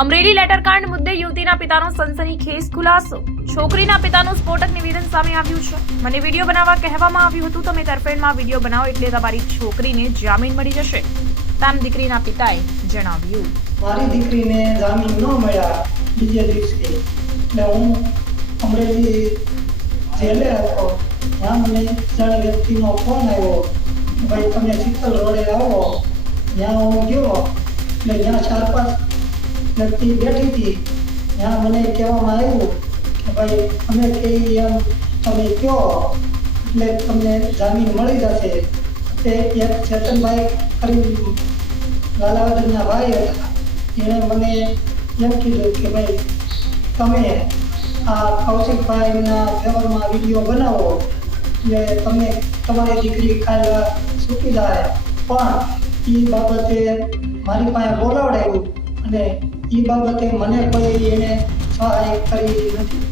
અમરેલી લેટરકાંડ મુદ્દે યુવતીના પિતાનો સનસનીખેજ ખુલાસો। છોકરીના પિતાનું સ્ફોટક નિવેદન સામે આવ્યું છે। મને વિડીયો બનાવવા કહેવામાં આવ્યું હતું, તમે તરફેણમાં વિડીયો બનાવો એટલે તમારી છોકરીને જામીન મળી જશે, તેમ દીકરીના પિતાએ જણાવ્યું। મારી દીકરીને જામીન ન મળ્યા બીજે દિવસે એટલે હું અમરેલી જેલે હતો। ત્યાં મને જાણે વ્યક્તિનો ફોન આવ્યો કે ભાઈ તમે ચિત્તલ રોડે આવો। ત્યાં હું ગયો એટલે ત્યાં 4-5 વ્યક્તિ બેઠી હતી। ત્યાં મને કહેવામાં આવ્યું કે ભાઈ અમે કહીએ એમ તમે કહો એટલે તમને જામીન મળી જશે। તે એક ચેતનભાઈ કરી લાલાવદરના ભાઈ હતા, એણે મને એમ કીધું કે ભાઈ તમે આ કૌશિકભાઈના ફેવરમાં વિડીયો બનાવો એટલે તમને તમારી દીકરી ખાલી છૂટી જાય। પણ એ બાબતે મારી પાસે બોલાવડાવ્યું અને એ બાબતે મને કોઈ એને સહાય કરી નથી।